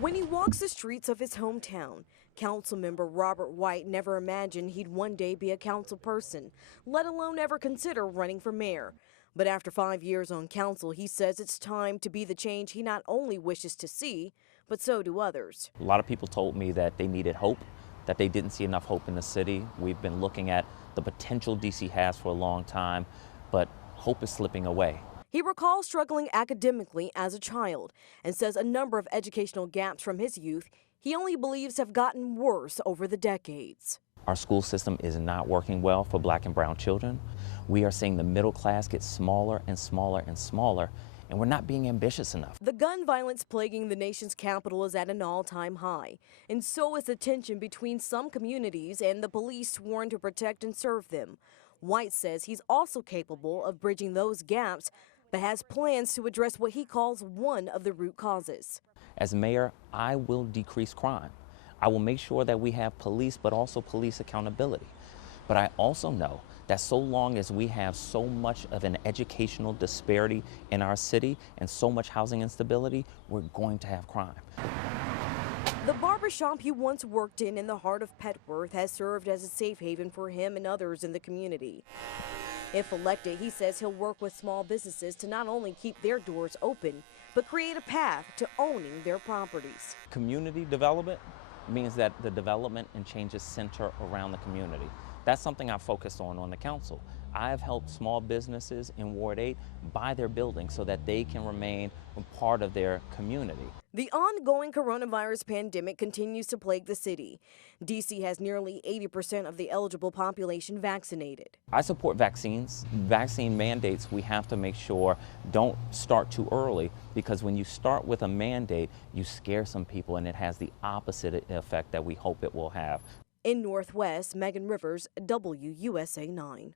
When he walks the streets of his hometown, Councilmember Robert White never imagined he'd one day be a council person, let alone ever consider running for mayor. But after 5 years on council, he says it's time to be the change he not only wishes to see, but so do others. A lot of people told me that they needed hope, that they didn't see enough hope in the city. We've been looking at the potential DC has for a long time, but hope is slipping away. He recalls struggling academically as a child and says a number of educational gaps from his youth he only believes have gotten worse over the decades. Our school system is not working well for Black and brown children. We are seeing the middle class get smaller and smaller and smaller, and we're not being ambitious enough. The gun violence plaguing the nation's capital is at an all-time high, and so is the tension between some communities and the police sworn to protect and serve them. White says he's also capable of bridging those gaps, but has plans to address what he calls one of the root causes. As mayor, I will decrease crime. I will make sure that we have police, but also police accountability. But I also know that so long as we have so much of an educational disparity in our city and so much housing instability, we're going to have crime. The barbershop he once worked in the heart of Petworth has served as a safe haven for him and others in the community. If elected, he says he'll work with small businesses to not only keep their doors open, but create a path to owning their properties. Community development means that the development and changes center around the community. That's something I've focused on the council. I have helped small businesses in Ward 8 buy their buildings so that they can remain a part of their community. The ongoing coronavirus pandemic continues to plague the city. D.C. has nearly 80% of the eligible population vaccinated. I support vaccines. Vaccine mandates we have to make sure don't start too early, because when you start with a mandate, you scare some people and it has the opposite effect that we hope it will have. In Northwest, Megan Rivers, WUSA 9.